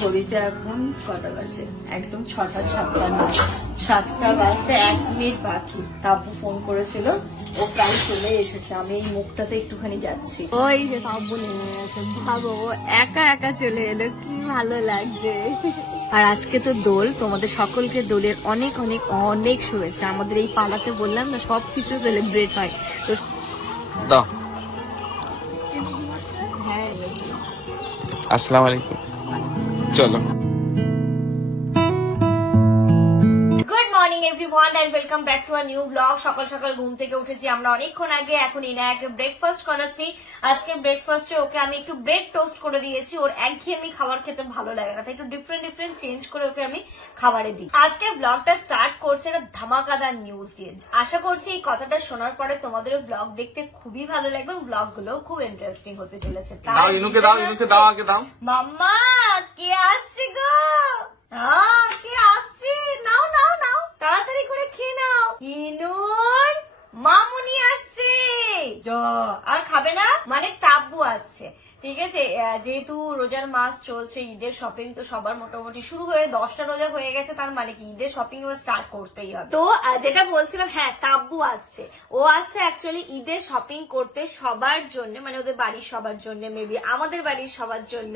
ঘড়িতে এখন কটা বাজে? একদম 6:56। 7টা বাজতে 1 মিনিট বাকি। তাব্বু ফোন করেছিল, ও প্রায় চলে এসেছে। আমি এই মুখটাতে একটুখানি যাচ্ছি। ওই যে তাব্বু নেমে গেছে, ভাবো ও একা একা চলে এলো, কি ভালো লাগছে। আর আজকে তো দোল, তোমাদের সকলকে দোলের অনেক অনেক অনেক শুভেচ্ছা। আমাদের এই পাড়াতে বললাম না সবকিছু সেলিব্রেট হয় তো। হ্যাঁ, আসসালামু আলাইকুম। চলো। Good morning everyone and welcome back to a new blog. সকাল সকাল ঘুম থেকে উঠেছি আমরা অনেকক্ষণ আগে। এখন ইনায়াকে ব্রেকফাস্ট করাচ্ছি। আজকে ব্রেকফাস্টে ওকে আমি একটু ব্রেড টোস্ট করে দিয়েছি। ওর একঘেয়েমি খাবার খেতে ভালো লাগে না, তাই একটু ডিফারেন্ট চেঞ্জ করে ওকে আমি খাবারে দিই। আজকে ব্লগটা স্টার্ট করছে একটা ধামাকাদার নিউজ দিয়ে। আশা করছি এই কথাটা শোনার পরে তোমাদের ব্লগ দেখতে খুবই ভালো লাগবে এবং ব্লগ গুলো খুব ইন্টারেস্টিং হতে চলেছে। দাও ইনুকে দাও, ইনুকে দাও, আগে দাও। মাম্মা কে আসছে গো? কে আসছে? নাও নাও নাও, তাড়াতাড়ি করে খেয়ে নাও। ইনুর মামুনি আসছে। আর খাবে না মানে তাব্বু আসছে। ঠিক আছে, যেহেতু রোজার মাস চলছে, ঈদের শপিং তো সবার মোটামুটি শুরু হয়ে 10টা রোজা হয়ে গেছে, তার মানে কি ঈদের শপিং এবার স্টার্ট করতেই হবে। তো যেটা বলছিলাম, হ্যাঁ তাব্বু আসছে। ও আসছে অ্যাকচুয়ালি ঈদের শপিং করতে সবার জন্য, মানে ওদের বাড়ির সবার জন্য, মেবি আমাদের বাড়ির সবার জন্য,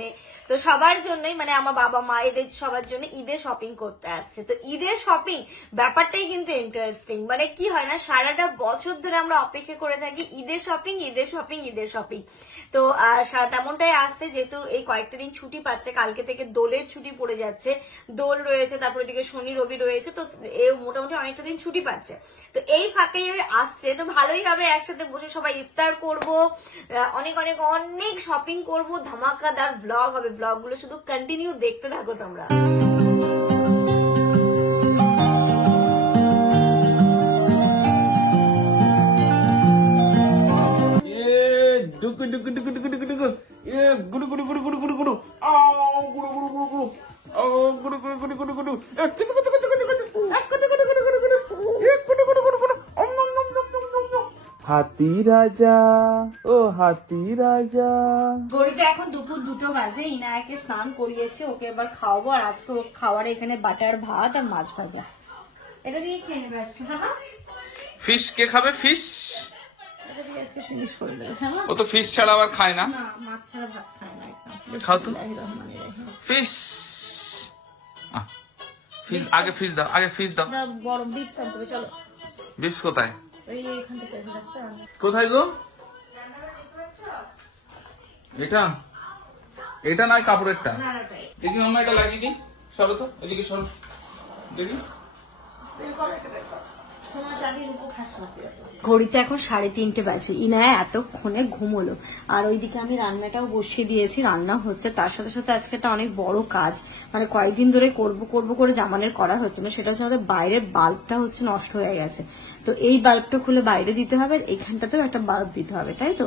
তো সবার জন্যই, মানে আমার বাবা মা এদের সবার জন্য ঈদের শপিং করতে আসছে। তো ঈদের শপিং ব্যাপারটাই কিন্তু ইন্টারেস্টিং। মানে কি হয় না, সারাটা বছর ধরে আমরা অপেক্ষা করে থাকি ঈদের শপিং ঈদের শপিং ঈদের শপিং। তো তেমনটাই আসছে, যেহেতু এই কয়েকটা দিন ছুটি পাচ্ছে, কালকে থেকে দোলের ছুটি পড়ে যাচ্ছে, দোল রয়েছে, তারপরে দিকে শনি রবি রয়েছে, তো এ মোটামুটি অনেকটা দিন ছুটি পাচ্ছে। তো এই ফাঁকেই আসছে, তো ভালোই হবে, একসাথে বসে সবাই ইফতার করব, অনেক অনেক অনেক শপিং করব, ধামাকাদার ব্লগ হবে। ব্লগ গুলো শুধু কন্টিনিউ দেখতে থাকো তোমরা। ডুকু ডুকু ডুকু ডুকু ডুকু ডুকু এ গুড়ু গুড়ু গুড়ু গুড়ু গুড়ু গুড়ু আও গুড়ু গুড়ু গুড়ু গুড়ু আও গুড়ু গুড়ু গুড়ু গুড়ু গুড়ু এ কিছু কিছু কিছু কিছু কিছু এক গুড়ু গুড়ু গুড়ু গুড়ু গুড়ু এ গুড়ু গুড়ু গুড়ু গুড়ু ওম নম নম নম নম নম। হাতি রাজা ও হাতি রাজা। ঘড়িতে এখন দুপুর 2টো বাজে। ইনায়াকে স্নান করিয়েছে, ওকে এবার খাওয়াবো। আর আজকে ও খাওয়ারে এখানে বাটার ভাত আর মাছ ভাজা, এটা দিয়ে খেয়ে নেবে আজকে। হ্যাঁ, ফিশ কে খাবে? ফিশ এটা দিয়ে আজকে ফিনিশ করে দেবে। হ্যাঁ, ও তো ফিশ ছাড়া আবার খায় না। না, মাছ ছাড়া ভাত খায় না। খাও তো ফিশ। ফিশ আগে, ফিশ দাও আগে, ফিশ দাও। বড় বিপস আনতে, চলো। বিপস কোথায়? এইখান থেকে কোথায় গো? এটা এটা নয়, কাপড়েরটা। দেখি মামা এটা লাগিয়ে দিই। সরো তো এদিকে, সরো দেখি। ঘড়িতে এখন 3:30 বাজে। ইনায়া এতক্ষণে ঘুমোলো। আর ওইদিকে আমি রান্নাটাও বসিয়ে দিয়েছি, রান্না হচ্ছে। তার সাথে সাথে আজকে একটা অনেক বড় কাজ, মানে কয়েকদিন ধরে করব করে জামানের করা হচ্ছে না। সেটা হচ্ছে আমাদের বাইরের বাল্বটা হচ্ছে নষ্ট হয়ে গেছে। তো এই বাল্বটা খুলে বাইরে দিতে হবে, আর এখানটাতেও একটা বাল্ব দিতে হবে, তাই তো?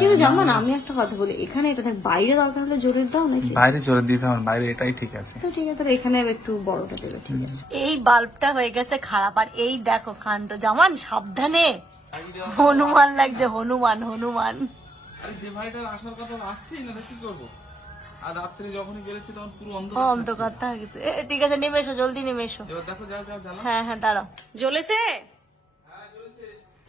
কিন্তু জামান, আমি একটা কথা বলি, এখানে এটা দেখ, বাইরে দরকার হলে জোরে দাও নাকি? বাইরে জোরে দিতে হবে, বাইরে এটাই ঠিক আছে। তো ঠিক আছে, এখানে একটু বড়টা দেবে, ঠিক আছে। এই বাল্বটা হয়ে গেছে খারাপ। আর এই দেখো কাণ্ড, জামান সাবধানে, হনুমান লাগছে, হনুমান হনুমান। আরে যে ভাইটার আসার কথা আসছেই না, কি করবো? আর রাত্রে যখনই বেরোচ্ছি তখন পুরো অন্ধকারটা হয়ে গেছে। ঠিক আছে, নেমে এসো, জলদি নেমে এসো। এবার দেখো, যাও যাও জ্বালা। হ্যাঁ হ্যাঁ, দাঁড়াও। জ্বলেছে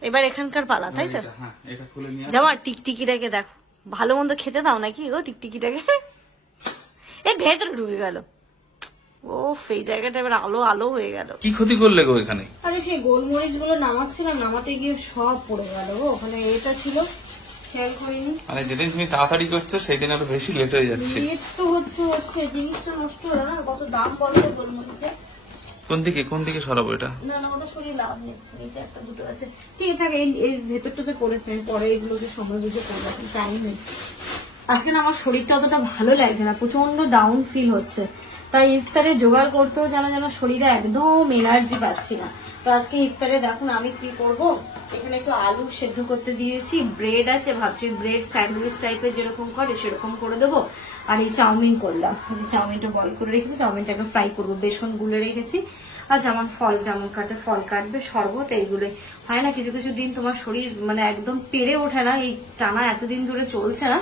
এবার এখানকার পালা, তাই তো? হ্যাঁ, এটা খুলে নিয়ে জামা টিকটিকিটাকে দেখো, ভালো মন্দ খেতে দাও নাকি গো টিকটিকিটাকে? এই ভেতরে ঢুকে গেল। ও এই জায়গাটা এবার আলো আলো হয়ে গেল। কি ক্ষতি করলে গো এখানে? আরে সেই গোলমরিচ গুলো নামাচ্ছিলাম, নামাতে গিয়ে সব পড়ে গেল গো। ওখানে এটা ছিল, খেয়াল করিনি। মানে যেদিন তুমি তাড়াতাড়ি করছো সেই দিন আরো বেশি লেট হয়ে যাচ্ছে। লেট তো হচ্ছে জিনিসটা নষ্ট হলো না। কত দাম বলো তো গোলমরিচে? কোন দিকে সরাবো এটা? না না, ওটা সরিয়ে লাভ নেই, নিচে একটা দুটো আছে, ঠিক থাকে। এর ভেতরটাতে করেছে, পরে এগুলোকে সময় বুঝে করবো, টাইম নেই। আজকে না আমার শরীরটা অতটা ভালো লাগছে না, প্রচন্ড ডাউন ফিল হচ্ছে। তাই ইফতারে জোগাড় করতেও যেন শরীরে একদম এনার্জি পাচ্ছি না। তো আজকে ইফতারে দেখুন আমি কি করব, এখানে একটু আলু সেদ্ধ করতে দিয়েছি, ব্রেড আছে, ভাবছি ব্রেড স্যান্ডউইচ টাইপের যেরকম করে সেরকম করে দেবো। আর এই চাউমিন করলাম, চাউমিনটা বয়েল করে রেখেছি, চাউমিনটাকে ফ্রাই করবো, বেসন গুলে রেখেছি। আর যেমন যেমন কাটে ফল কাটবে, শরবত, এইগুলো হয় না কিছু কিছু দিন তোমার শরীর মানে একদম পেরে ওঠে না, এই টানা এতদিন ধরে চলছে না,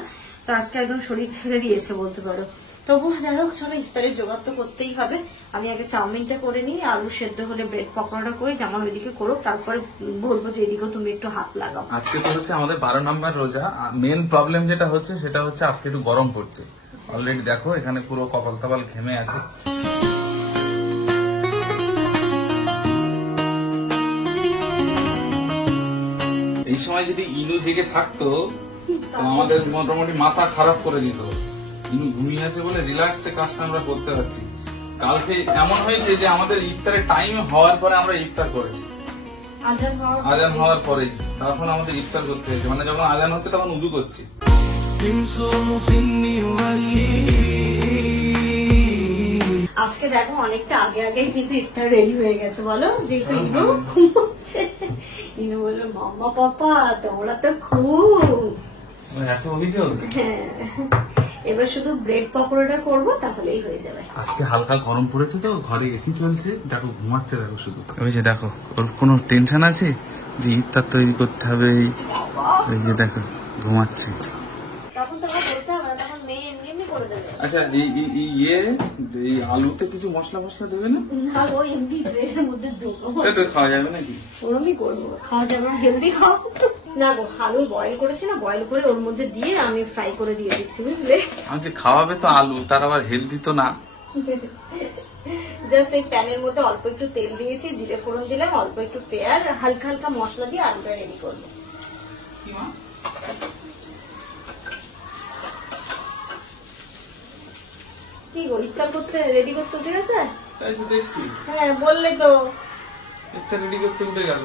তো আজকে একদম শরীর ছেড়ে দিয়েছে বলতে পারো। তবু যাই হোক চলো ইফতারের জোগাড় তো করতেই হবে। আমি আগে চাউমিনটা করে নিই, আলু সেদ্ধ হলে ব্রেড পকোড়াটা করি, জামাল ওইদিকে করো, তারপরে বলবো যে এদিকেও তুমি একটু হাত লাগাও। আজকে তো হচ্ছে আমাদের 12 নম্বর রোজা। মেন প্রবলেম যেটা হচ্ছে সেটা হচ্ছে আজকে একটু গরম পড়ছে। অলরেডি দেখো এখানে পুরো কপাল টপাল ঘেমে আছে। এই সময় যদি ইনু জেগে থাকতো তো আমাদের মোটামুটি মাথা খারাপ করে দিত। ইনু ঘুমিয়ে আছে বলে রিল্যাক্সে কাজটা আমরা করতে পারছি। কালকে এমন হয়েছে যে আমাদের ইফতারের টাইম হওয়ার পরে আমরা ইফতার করেছি, আজান হওয়ার পরে, তখন আমাদের ইফতার করতে হয়েছে। মানে যখন আজান হচ্ছে তখন উযু করছি। আজকে দেখো অনেকটা আগে আগে কিন্তু ইফতার রেডি হয়ে গেছে, বলো যেহেতু ইনু ঘুমোচ্ছে। ইনু বললো মাম্মা পাপা তোমরা তো খুব এত অভিযোগ। হ্যাঁ, এবার শুধু ব্রেড পকোড়াটা করবো তাহলেই হয়ে যাবে। আজকে হালকা গরম পড়েছে তো ঘরে এসি চলছে, দেখো ঘুমাচ্ছে, দেখো শুধু। ওই যে দেখো ওর কোনো টেনশন আছে যে ইফতার তৈরি করতে হবে, ওই যে দেখো ঘুমাচ্ছে। তখন তো আমার বলতে হবে না, তখন মেয়ে এমনি এমনি করে দেবে। আচ্ছা এই আলুতে কিছু মশলা মশলা দেবে না? না ও এমনি ব্রেডের মধ্যে দেবো। এটা খাওয়া যাবে নাকি? ওরমই করবো, খাওয়া যাবে না, হেলদি খাও। না গো, আলু বয়েল করেছি না, বয়েল করে ওর মধ্যে দিয়ে আমি ফ্রাই করে দিয়ে দিচ্ছি, বুঝলে? আচ্ছা খাওয়াবে তো আলু, তার আবার হেলদি তো না। জাস্ট এই প্যানের মধ্যে অল্প একটু তেল দিয়েছি, জিরে ফোড়ন দিলাম, অল্প একটু পেঁয়াজ, হালকা হালকা মশলা দিয়ে আলুটা রেডি করবো। কি গো, ইফতার করতে রেডি করতে উঠে গেছে? তাই তো দেখছি। হ্যাঁ বললে তো ইফতার রেডি করতে উঠে গেল।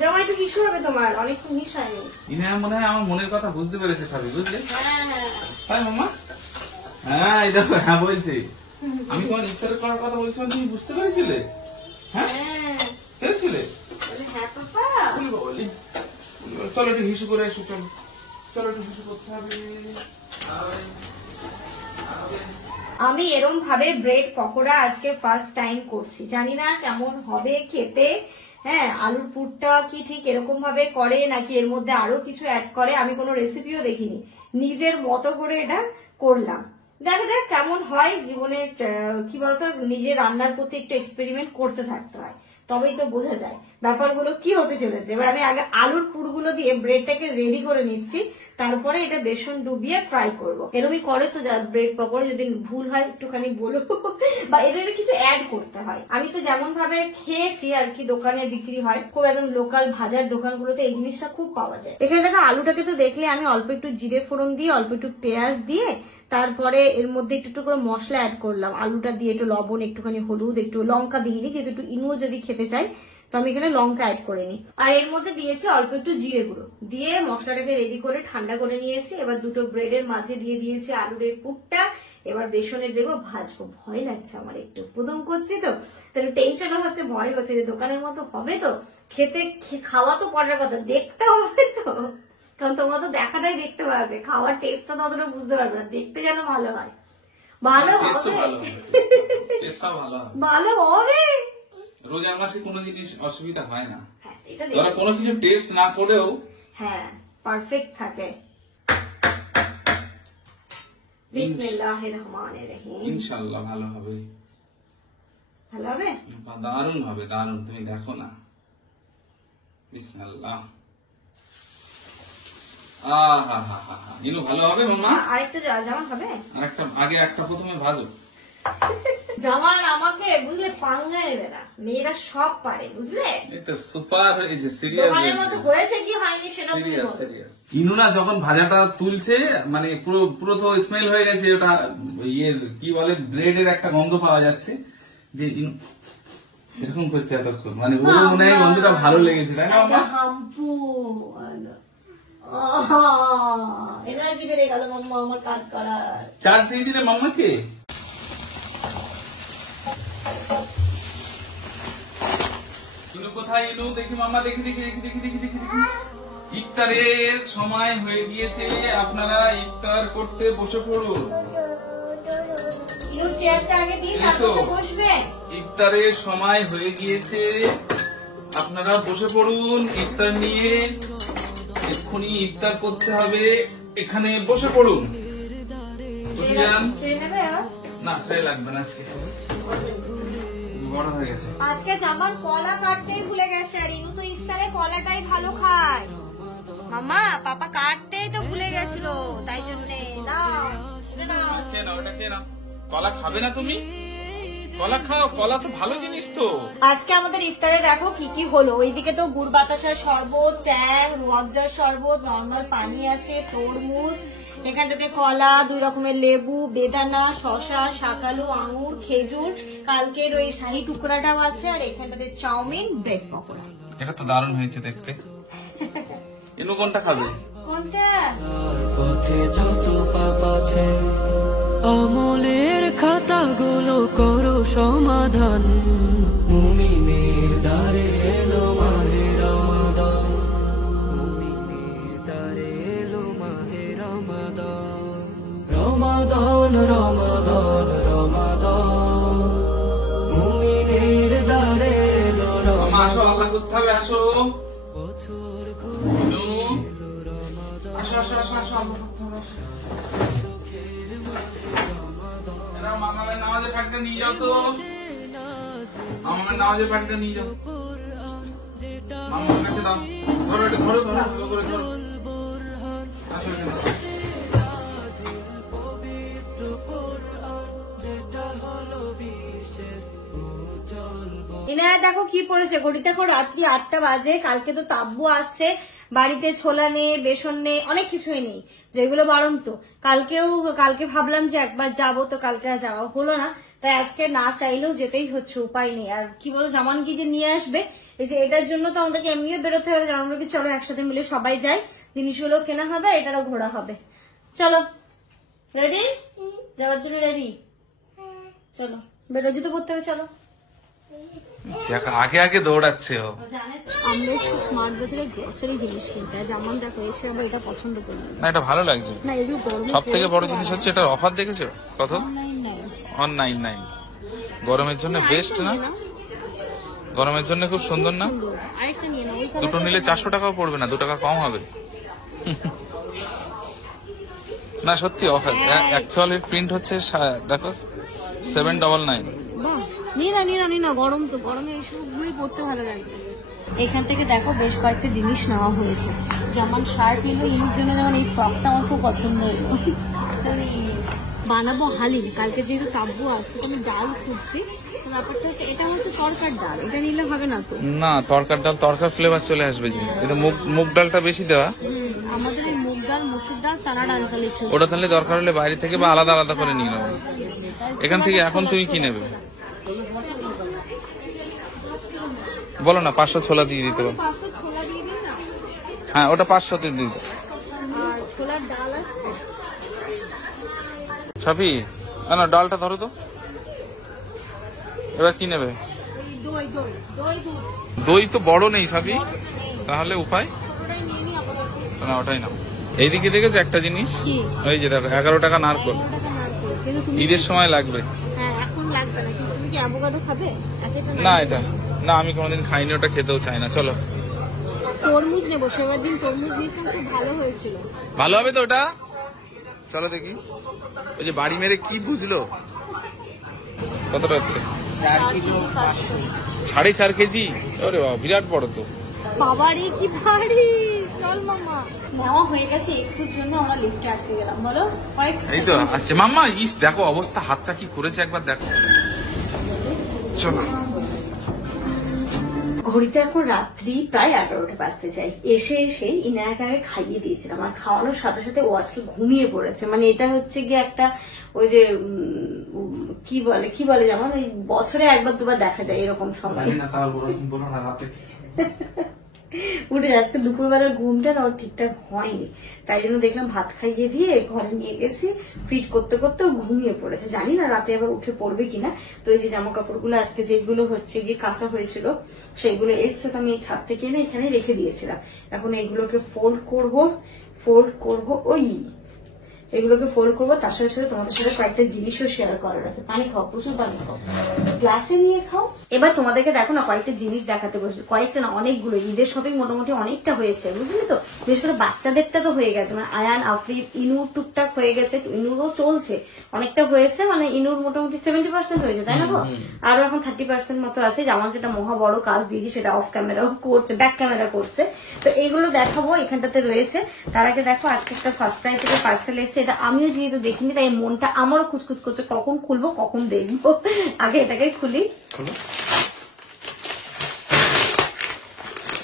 জামা একটু হিসু হবে তোমার, অনেকক্ষণ হিস হয়নি। ইনি মনে হয় আমার মনের কথা বুঝতে পেরেছে সবই, বুঝলে? হ্যাঁ তাই মামা? হ্যাঁ এই দেখো, হ্যাঁ বলছে। আমি তোমার ইফতার করার কথা বলছিলাম, তুমি বুঝতে পেরেছিলে? হ্যাঁ পেরেছিলে? হ্যাঁ পাপা। চলো একটু হিসু করে এসো, চলো চলো একটু হিসু করতে হবে। আমি এরম ভাবে ব্রেড পকোড়া আজকে ফার্স্ট টাইম করছি, জানি না কেমন হবে খেতে। হ্যাঁ, আলুর পুরটা কি ঠিক এরকম ভাবে করে নাকি এর মধ্যে আরো কিছু অ্যাড করে, আমি কোনো রেসিপিও দেখিনি, নিজের মতো করে এটা করলাম। দেখা যাক কেমন হয়। জীবনে কি বলতো, নিজের রান্নার প্রতি একটু এক্সপেরিমেন্ট করতে থাকতে হয়, তবেই তো বোঝা যায় ব্যাপারগুলো কি হতে চলেছে। এবার আমি আগে আলুর পুরগুলো দিয়ে ব্রেডটাকে রেডি করে নিচ্ছি, তারপরে এটা বেসন ডুবিয়ে ফ্রাই করব। এরকমই করে তো ব্রেড পকোড়া, যদি ভুল হয় একটুখানি বলো, বা এদের কিছু অ্যাড করতে হয়। আমি তো যেমন ভাবে খেয়েছি আর কি, দোকানে বিক্রি হয়, খুব একদম লোকাল ভাজার দোকানগুলোতে এই জিনিসটা খুব পাওয়া যায়। এখানে দেখো আলুটাকে তো দেখলে আমি অল্প একটু জিরে ফোড়ন দিয়ে, অল্প একটু পেঁয়াজ দিয়ে, তারপরে এর মধ্যে একটু একটু করে মশলা অ্যাড করলাম। আলুটা দিয়ে একটু লবণ, একটুখানি হলুদ, একটু লঙ্কা দিইনি, যেহেতু একটু ইনুও যদি খেতে চাই তো আমি এখানে লঙ্কা অ্যাড করে নিই। আর এর মধ্যে দিয়েছি অল্প একটু জিরে গুঁড়ো দিয়ে মশলাটাকে রেডি করে ঠান্ডা করে নিয়েছি। এবার দুটো ব্রেডের মাঝে দিয়ে দিয়েছি আলুর এই পুরটা। এবার বেসনে দেবো, ভাজবো। ভয় লাগছে আমার, একটু প্রথম করছি তো একটু টেনশনও হচ্ছে, ভয় হচ্ছে যে দোকানের মতো হবে তো খেতে। খাওয়া তো পরের কথা, দেখতে হবে তো, কারণ তোমরা তো দেখাটাই দেখতে পারবে, খাওয়ার টেস্টটা তো অতটা বুঝতে পারবে না, দেখতে যেন ভালো হয়। ভালো হবে, ভালো হবে। রোজার মাসে কোনো জিনিস অসুবিধা হয় না, ধরো কোনো কিছু টেস্ট না করেও হ্যাঁ পারফেক্ট থাকে। বিসমিল্লাহির রহমানির রহিম। ইনশাআল্লাহ ভালো হবে, ভালো হবে, দারুণ হবে, দারুণ। তুমি দেখো না, বিসমিল্লাহ। ইনু ভালো হবে মাম্মা? আরেকটা জামা হবে, আরেকটা আগে একটা প্রথমে ভাজো। জামা আমাকে বুঝলে পাঙ্গা নেবে না, মেয়েরা সব পারে বুঝলে। এই তো সুপার হয়েছে, সিরিয়াস দোকানের মতো হয়েছে কি হয়নি সেটা তুমি বলো। সিরিয়াস। ইনু না যখন ভাজাটা তুলছে, মানে পুরো তো স্মেল হয়ে গেছে, ওটা ইয়ের কি বলে ব্রেডের একটা গন্ধ পাওয়া যাচ্ছে, যে ইনু এরকম করছে এতক্ষণ, মানে ওর মনে হয় গন্ধটা ভালো লেগেছে, তাই না মাম্মা? হাম্পু এনার্জি বেড়ে গেল মাম্মা আমার কাজ করার। চার্জ দিয়ে দিলে মাম্মাকে। ইনু কোথায়? ইনু দেখি মাম্মা, দেখি দেখি দেখি দেখি দেখি দেখি দেখি। ইফতারের সময় হয়ে গিয়েছে, আপনারা ইফতার করতে বসে পড়ুন। চেয়ারটা আগে দিয়ে তারপরে বসবে। ইফতারের সময় হয়ে গিয়েছে, আপনারা বসে পড়ুন ইফতার নিয়ে। এক্ষুনি ইফতার করতে হবে, এখানে বসে পড়ুন, বসে জিয়ান ট্রে নেবে আর না ট্রে লাগবে না আজকে বড় হয়ে গেছে। আজকে জামান কলা কাটতেই ভুলে গেছে আর ইনু তো ইফতারে কলাটাই ভালো খায়। মামা পাপা কাটতেই তো ভুলে গেছিল তাই জন্য নাও কে নাও এটা কে নাও। কলা খাবে না তুমি? কলা খাও, কলা তো ভালো জিনিস তো। আজকে আমাদের ইফতারে দেখো কি কি হলো। ওইদিকে তো গুড় বাতাসার শরবত, ট্যাং, রুয়াবজার শরবত, নরমাল পানি আছে, তরমুজ, এখানটাতে কলা, 2 রকমের লেবু, বেদানা, শসা, শাকালু, আঙুর, খেজুর, কালকের ওই শাহী টুকরাটাও আছে, আর এখানটাতে চাউমিন, ব্রেড পকোড়া। এটা তো দারুণ হয়েছে দেখতে। ইনু কোনটা খাবে? কোনটা? পথে যত পাপ আছে আমলের খাতাগুলো করো সমাধান। মুমিনের দ্বারে এলো মাহে রমাদান, মুমিনের দ্বারে এলো মাহে রমাদান। রমাদান রমাদান রমাদান, মুমিনের দ্বারে এলো মামা আসো, রমাদান। আল্লাহ করতে হবে, আসো। বছর ইনু, আসো আসো আসো আসো, আল্লাহ করতে হবে, আসো। এরা মামামের নামাজের প্যাকটা নিয়ে যাও তো। মামামের নামাজের প্যাকটা নিয়ে যাও। মামার কাছে দাও। ধরো এটা, ধরো ধরো ভালো করে ধরো। আসো এখানে। ইনায়া দেখো কি পড়েছে, ঘড়ি দেখো রাত্রি 8টা বাজে। কালকে তো তাব্বু আসছে, বাড়িতে ছোলা নেই, বেসন নেই, অনেক কিছুই নেই, যেগুলো বারন্ত। কালকে ভাবলাম যে একবার যাব, তো কালকে আর যাওয়া হলো না, তাই আজকে না চাইলেও যেতেই হচ্ছে, উপায় নেই। আর কি বলো, জামান কি যে নিয়ে আসবে, এই যে এটার জন্য তো আমাদেরকে এমনিও বেরোতে হবে। জামান কি চলো একসাথে মিলে সবাই যাই, জিনিসগুলো কেনা হবে, এটারও ঘোরা হবে। চলো, রেডি যাওয়ার জন্য? রেডি, চলো বেরো, জুতো পরতে হবে, চলো। আগে আগে দৌড়াচ্ছে ও। আমরা একটু স্মার্ট বাজারে গ্রোসারি জিনিস কিনতে, আর যেমন দেখো এসে আমরা এটা পছন্দ করি না, এটা ভালো লাগছে। না, এগুলো গরমে সব থেকে বড় জিনিস হচ্ছে এটার অফার দেখেছো কত? অনলাইন নাই 199। গরমের জন্য বেস্ট না? গরমের জন্য খুব সুন্দর না? আরেকটা নিয়ে নাও, এই দুটো নিলে 400 টাকাও পড়বে না, 2 টাকা কম হবে। না সত্যি অফার। অ্যাকচুয়ালি প্রিন্ট হচ্ছে দেখো 799। বাহ, নিয়ে না, গরম তো, গরমে এইসবগুলোই পড়তে ভালো লাগবে। এখান থেকে দেখো বেশ কয়েকটা জিনিস নেওয়া হয়েছে, যেমন শার্ট নিলো ইনুর জন্য, যেমন এই ফ্রকটা আমার খুব পছন্দ হলো, বানাবো হালিম। কালকে যেহেতু তাব্বু আসছে, আমি ডাল খুঁজছি। ব্যাপারটা হচ্ছে এটা হচ্ছে তরকার ডাল, এটা নিলে হবে না তো? না, তরকার ডাল তরকার ফ্লেভার চলে আসবে যে। এটা মুগ ডালটা বেশি দেওয়া। আমাদের এই মুগ ডাল, মসুর ডাল, চানা ডাল তাহলে চলবে। ওটা তাহলে দরকার হলে বাইরে থেকে বা আলাদা আলাদা করে নিয়ে নেবো। এখান থেকে এখন তুমি কি নেবে বলো না? 500 ছোলা দিয়ে দিতে পারো। 500 ছোলা দিয়ে দিন না, হ্যাঁ, ওটা 500 দিয়ে দিতে। আর ছোলার ডাল আছে। ছাপি না, ডালটা ধরো তো। এবার কি নেবে? দই দই দই দুধ দই তো বড় নেই ছাপি, তাহলে উপায় ছোটটাই নিয়ে নি আপাতত। না, ওটাই না। এইদিকে দেখেছো একটা জিনিস, কি? ওই যে দেখো 11 টাকা নারকল। 11 টাকা নারকেল, কিন্তু তুমি ঈদের সময় লাগবে। হ্যাঁ এখন লাগবে না, কিন্তু তুমি কি অ্যাভোকাডো খাবে? এতটা না এটা না, আমি কোনোদিন খাইনি, ওটা খেতেও চাই না। চলো, তরমুজ নেবো, সেবার দিন তরমুজ নিয়েছিলাম, খুব ভালো হয়েছিল। ভালো হবে তো ওটা। চলো দেখি। ওই যে বাড়ি মেরে কি বুঝলো, কতটা হচ্ছে? 4 কেজি 500। 4.5 কেজি। ওরে বাবা, বিরাট বড় তো। বাবারে কি ভারী। চল মামা, নেওয়া হয়ে গেছে। একটুর জন্য আমরা লিফটে আটকে গেলাম, বলো এই তো আসছে মাম্মা। ইস দেখো অবস্থা, হাতটা কি করেছে একবার দেখো। চলো। ঘড়িতে এখন রাত্রি প্রায় 11টা বাজতে চাই। এসে ইনায়াকে আগে খাইয়ে দিয়েছিলাম, আর খাওয়ানোর সাথে সাথে ও আজকে ঘুমিয়ে পড়েছে। মানে এটা হচ্ছে গিয়ে একটা ওই যে কি বলে যেমন ওই বছরে 1-2বার দেখা যায় এরকম সময় উঠে আজকে দুপুরবেলার ঘুমটা না ওর ঠিকঠাক হয়নি, তাই জন্য দেখলাম ভাত খাইয়ে দিয়ে ঘরে নিয়ে গেছি, ফিট করতে করতে ও ঘুমিয়ে পড়েছে। জানি না রাতে আবার উঠে পড়বে কিনা। তো এই যে জামা কাপড়গুলো আজকে যেগুলো হচ্ছে গিয়ে কাঁচা হয়েছিল সেইগুলো এসছে, তো আমি এই ছাদ থেকে এনে এখানে রেখে দিয়েছিলাম। এখন এগুলোকে ফোল্ড করব। ওই এগুলোকে ফোল্ড করবো, তার সাথে সাথে তোমাদের সাথে কয়েকটা জিনিসও শেয়ার করার আছে। পানি খাও, প্রচুর পানি খাও, গ্লাসে নিয়ে খাও। এবার তোমাদেরকে দেখো না কয়েকটা জিনিস দেখাতে বসে, কয়েকটা না অনেকগুলো। ঈদের শপিং মোটামুটি অনেকটা হয়েছে, বুঝলি তো। বিশেষ করে বাচ্চাদেরটা তো হয়ে গেছে, মানে আয়ান, আফরিদ, ইনুর টুকটাক হয়ে গেছে, ইনুরও চলছে, অনেকটা হয়েছে, মানে ইনুর মোটামুটি 70% হয়েছে, তাই না গো? আরো এখন 30% মতো আছে। যে আমাকে একটা মহা বড় কাজ দিয়েছি, সেটা অফ ক্যামেরাও করছে, ব্যাক ক্যামেরা করছে। তো এইগুলো দেখাবো, এখানটাতে রয়েছে। তার আগে দেখো আজকে একটা ফার্স্ট ক্রাই থেকে পার্সেল এসেছে, এটা আমিও যেহেতু দেখিনি তাই মনটা আমারও খুচখুচ করছে, কখন খুলবো কখন দেখবো। আগে এটাকে খুলি।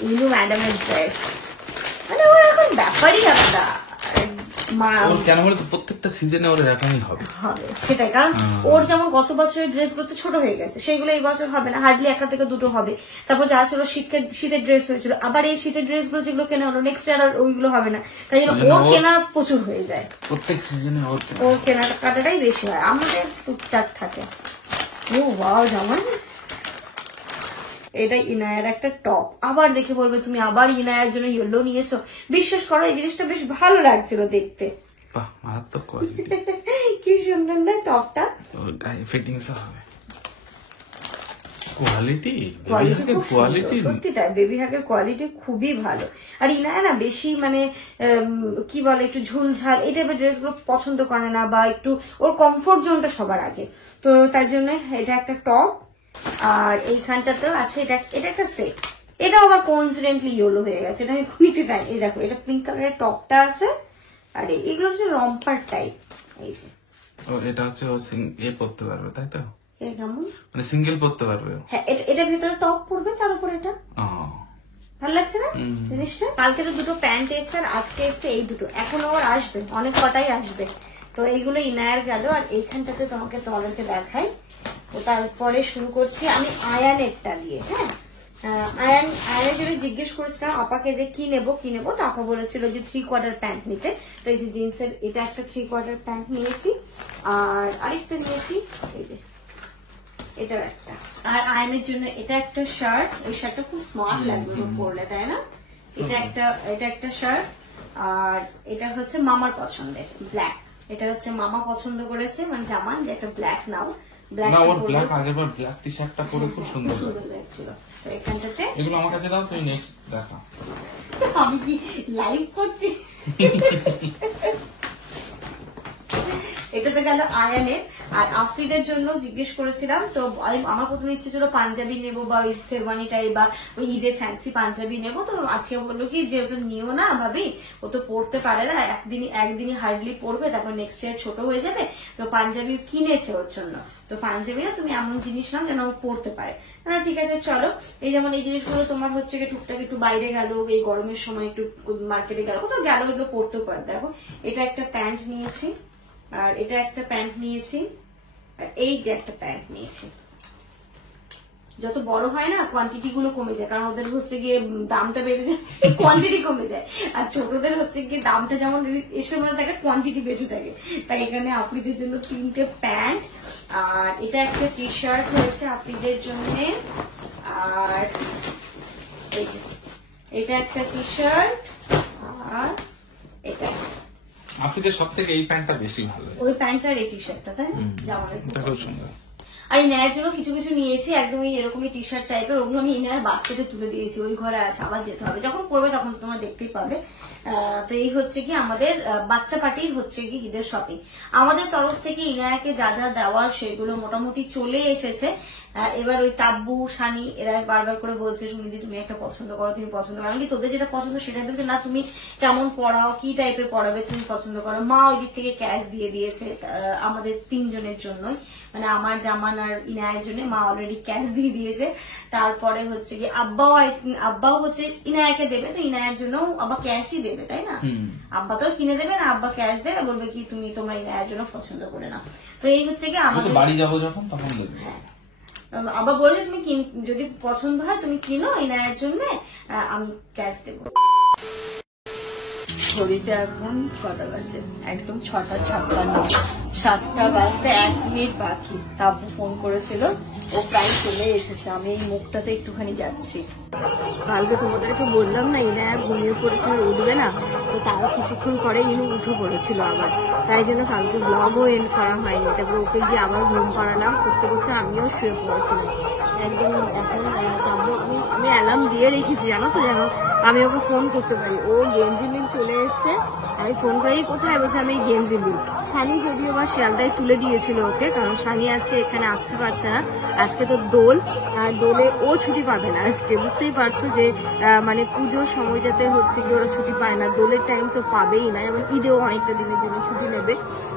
ইনু ম্যাডামের ড্রেস, মানে ওর এখন ব্যাপারই আলাদা। ওর কেন বলতো প্রত্যেকটা সিজনে ওর এরকমই হবে, সেটাই। কারণ ওর যেমন গত বছরের ড্রেসগুলো তো ছোট হয়ে গেছে, সেগুলো এই বছর হবে না, হার্ডলি একটা থেকে দুটো হবে। তারপর যা ছিল শীতের ড্রেস হয়েছিল, আবার এই শীতের ড্রেসগুলো যেগুলো কেনা হলো নেক্সট ইয়ার আর ওইগুলো হবে না, তাই জন্য ওর কেনা প্রচুর হয়ে যায়। প্রত্যেক সিজনে ওর কেনাকাটাটাই বেশি হয়, আমাদের টুকটাক থাকে। ও ওয়াও, জামান এটা ইনায়ার একটা টপ। আবার দেখে বলবে তুমি আবার ইনায়ার জন্য ইয়েলো নিয়েছো। বিশ্বাস করো এই জিনিসটা বেশ ভালো লাগছিল দেখতে। বাহ, মারাত্মক কোয়ালিটি, কি সুন্দর না টপটা। ওটাই ফিটিংস হবে, কোয়ালিটি সত্যি তাই, বেবি হাগের কোয়ালিটি খুবই ভালো। আর ইনায়া না বেশি মানে কি বলে একটু ঝুলঝাল এই টাইপের ড্রেস গুলো পছন্দ করে না, বা একটু ওর কমফোর্ট জোনটা সবার আগে। তো তার জন্য এটা একটা টপ। আর এইখানটাতেও আছে এটা একটা সেট। এটা আবার কোইন্সিডেন্টলি ইয়েলো হয়ে গেছে, এটা আমি নিতে চাই। এই দেখো এটা পিঙ্ক কালারের টপটা আছে, আর এগুলো হচ্ছে রম্পার টাইপ। এই যে এটা হচ্ছে ও এ পড়তে পারবে, তাই তো? কেমন মানে সিঙ্গেল পড়তে পারবে। হ্যাঁ, এটা ভিতরে টপ পড়বে, তার উপর এটা। ভালো লাগছে না জিনিসটা? কালকে তো দুটো প্যান্ট এসছে, আর আজকে এসছে এই দুটো। এখন আবার আসবে, অনেক কটাই আসবে। তো এইগুলো ইনায়ার গেল। আর এইখানটাতে তোমাদেরকে দেখাই। তো তারপরে শুরু করছি আমি আয়ানেরটা দিয়ে। হ্যাঁ, আয়ানের জন্য জিজ্ঞেস করেছিলাম আপাকে যে কি নেবো। তো আপা বলেছিল যে 3/4 প্যান্ট নিতে। তো এই যে জিন্সের এটা একটা 3/4 প্যান্ট নিয়েছি, আর আরেকটা নিয়েছি এই যে এটাও একটা। আর আয়নের জন্য এটা একটা শার্ট, এই শার্টটা খুব স্মার্ট লাগবে পরলে, তাই না? এটা একটা শার্ট। আর এটা হচ্ছে মামার পছন্দের ব্ল্যাক। এটা হচ্ছে মামা পছন্দ করেছে, মানে জামান যে একটা ব্ল্যাক নাও। ব্ল্যাক আগেরবার ব্ল্যাক টি শার্টটা পরে খুব সুন্দর লাগছিল। তো এখানটাতে এগুলো আমার কাছে দাও, তুমি নেক্সট দেখা। আমি কি লাইভ করছি? এটাতে গেল আয়ানের। আর আফরিদের জন্য জিজ্ঞেস করেছিলাম, তো আমার প্রথমে ইচ্ছে ছিল পাঞ্জাবি নেবো, বা ওই শেরওয়ানি টাইপ, বা ওই ঈদের ফ্যান্সি পাঞ্জাবি নেবো। তো আজকে বললো কি যে ওটা নিও না ভাবি, ও তো পড়তে পারে না, একদিনই হার্ডলি পড়বে, তারপর নেক্সট ইয়ার ছোট হয়ে যাবে। তো পাঞ্জাবি কিনেছে ওর জন্য। তো পাঞ্জাবি না, তুমি এমন জিনিস নাও যেন ও পড়তে পারে। না ঠিক আছে চলো। এই যেমন এই জিনিসগুলো তোমার হচ্ছে টুকটাক একটু বাইরে গেল, এই গরমের সময় একটু মার্কেটে গেল, কোথাও গেল, এগুলো পড়তেও পারে। দেখো এটা একটা প্যান্ট নিয়েছি, আর এটা একটা প্যান্ট নিয়েছি, আর এই যে একটা প্যান্ট নিয়েছি। যত বড় হয় না কোয়ান্টিটি গুলো কমে যায়, কারণ ওদের হচ্ছে গিয়ে দামটা বেড়ে যায়, কোয়ান্টিটি কমে যায়। আর ছোটদের হচ্ছে গিয়ে দামটা যেমন এসব থাকে, কোয়ান্টিটি বেশি থাকে। তাই এখানে আফরিদের জন্য 3টে প্যান্ট, আর এটা একটা টি শার্ট হয়েছে আফরিদের জন্য, আর এই যে এটা একটা টি শার্ট, আর এটা আপনাদের সব থেকে এই প্যান্টটা বেশি ভালো, ওই প্যান্টটার এই টি শার্টটা, তাই না? জামাটা খুব সুন্দর। আর ইনায়ের জন্য কিছু নিয়েছি, একদমই এরকমই টি শার্ট টাইপের। ওগুলো আমি ইনায়ের বাস্কেটে তুলে দিয়েছি, ওই ঘরে আছে, আবার যেতে হবে, যখন পড়বে তখন তোমরা দেখতেই পাবে। তো এই হচ্ছে কি আমাদের বাচ্চা পার্টির হচ্ছে কি ঈদের শপিং। আমাদের তরফ থেকে ইনায়াকে যা যা দেওয়ার সেগুলো মোটামুটি চলে এসেছে। এবার ওই তাব্বু, সানি এরা বারবার করে বলছে সুমিদি তুমি একটা পছন্দ করো, তুমি পছন্দ করো। আমি তোদের যেটা পছন্দ সেটা বলছে না, তুমি কেমন পড়াও, কি টাইপের পড়াবে তুমি পছন্দ করো। মা ওই দিক থেকে ক্যাশ দিয়ে দিয়েছে আমাদের 3 জনের জন্যই, মানে আমার, জামান আর ইনায়ের জন্য মা অলরেডি ক্যাশ দিয়ে দিয়েছে। তারপরে হচ্ছে কি আব্বাও হচ্ছে ইনায়াকে দেবে, তো ইনায়ের জন্য আব্বা ক্যাশই দেবে, তাই না? আব্বা তো কিনে দেবে না, আব্বা ক্যাশ দেবে, বলবে কি তুমি তোমরা ইনায়ের জন্য পছন্দ করে না। তো এই হচ্ছে কি আমাদের বাড়ি যাবো যখন তখন দেবে। হ্যাঁ, আবার বললে তুমি যদি পছন্দ হয় তুমি কিনো ইনায়ের জন্য, আমি ক্যাশ দেবো। ঘড়িতে এখন কটা বাজে, একদম 6:56, 7টা বাজতে 1 মিনিট বাকি। তাব্বু ফোন করেছিল, ও প্রায় চলে এসেছে। আমি এই মুখটাতে একটুখানি যাচ্ছি। কালকে তোমাদেরকে বললাম না, ইনা ঘুমিয়ে পড়েছিল, উঠবে না, তো তারও কিছুক্ষণ পরে ইনু উঠে পড়েছিল আবার, তাই জন্য কালকে ব্লগও এন্ড করা হয়নি। তারপরে ওকে গিয়ে আবার ঘুম পাড়ালাম, করতে করতে আমিও শুয়ে পড়েছিলাম একদম। এখন তাব্বু আমি অ্যালার্ম দিয়ে রেখেছি জানো তো, যেন আমি ওকে ফোন করতে পারি। ও গেঞ্জি মিল চলে এসছে, আমি ফোন করেই কোথায় বলছি আমি গেঞ্জি মিল। সানি যদিও বা শিয়ালদায় তুলে দিয়েছিল ওকে, কারণ সানি আজকে এখানে আসতে পারছে না, আজকে তো দোল, আর দোলে ও ছুটি পাবে না আজকে। বুঝতেই পারছো যে মানে পুজোর সময়টাতে হচ্ছে কি ওরা ছুটি পায় না, দোলের টাইম তো পাবেই না, এবং ঈদেও অনেকটা দিনের জন্য ছুটি নেবে,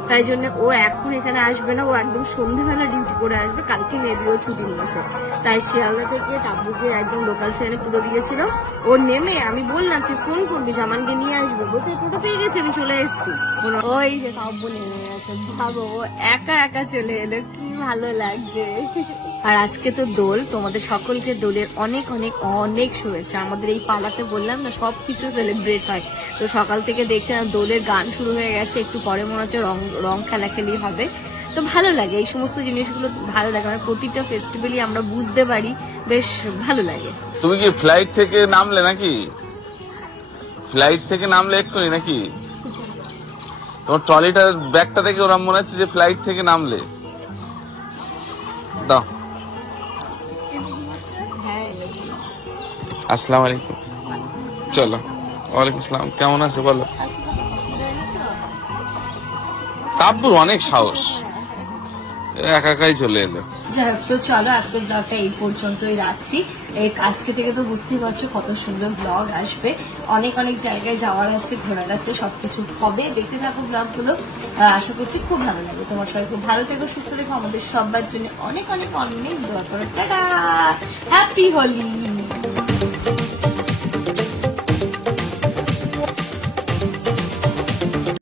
তাই জন্য ও এখন এখানে আসবে না, ও একদম সন্ধ্যেবেলা ডিউটি করে আসবে। কালকে নেবেও ছুটি নিয়েছে, তাই শিয়ালদা থেকে টাব্বুকে একদম লোকাল ট্রেনে তুলে দিয়েছিল। ও নেমে আমি বললাম তুই ফোন করবি, জামানকে নিয়ে আসবো, বসে টোটো পেয়ে গেছে, আমি চলে এসেছি। ওই যে টাব্বু নেমে গেছে, ভাবো ও একা একা চলে এলো, কি ভালো লাগছে। আর আজকে তো দোল, তোমাদের সকলকে দোলের অনেক অনেক অনেক শুভেচ্ছা। আমাদের এই পাড়াতে বললাম না সবকিছু সেলিব্রেট হয়, তো সকাল থেকে দেখছি না দোলের গান শুরু হয়ে গেছে, একটু পরে মনে হচ্ছে রং খেলাখেলি হবে, তো ভালো লাগে এই সমস্ত জিনিসগুলো, ভালো লাগে। মানে প্রতিটা ফেস্টিভ্যালই আমরা বুঝতে পারি, বেশ ভালো লাগে। তুমি কি ফ্লাইট থেকে নামলে নাকি? ফ্লাইট থেকে নামলে এক্ষুনি নাকি? তোমার ট্রলিটার ব্যাগটা থেকে ওরা মনে হচ্ছে যে ফ্লাইট থেকে নামলে। দাও। আসসালামু আলাইকুম। চলো। ওয়ালাইকুম আসসালাম। কেমন আছো বলো? তাব্বুর অনেক সাহস, একা একাই চলে এলো। যাই হোক, তো চলো আজকের ব্লগটা এই পর্যন্তই রাখছি। আজকে থেকে তো বুঝতেই পারছো কত সুন্দর ব্লগ আসবে, অনেক অনেক জায়গায় যাওয়ার আছে, ঘোরার আছে, সবকিছু হবে, দেখতে থাকো ব্লগগুলো। আশা করছি খুব ভালো লাগে। তোমার সবাই খুব ভালো থেকো, সুস্থ থেকো, আমাদের সবার জন্য অনেক অনেক অনেক দোয়া করো। টাটা, হ্যাপি হোলি।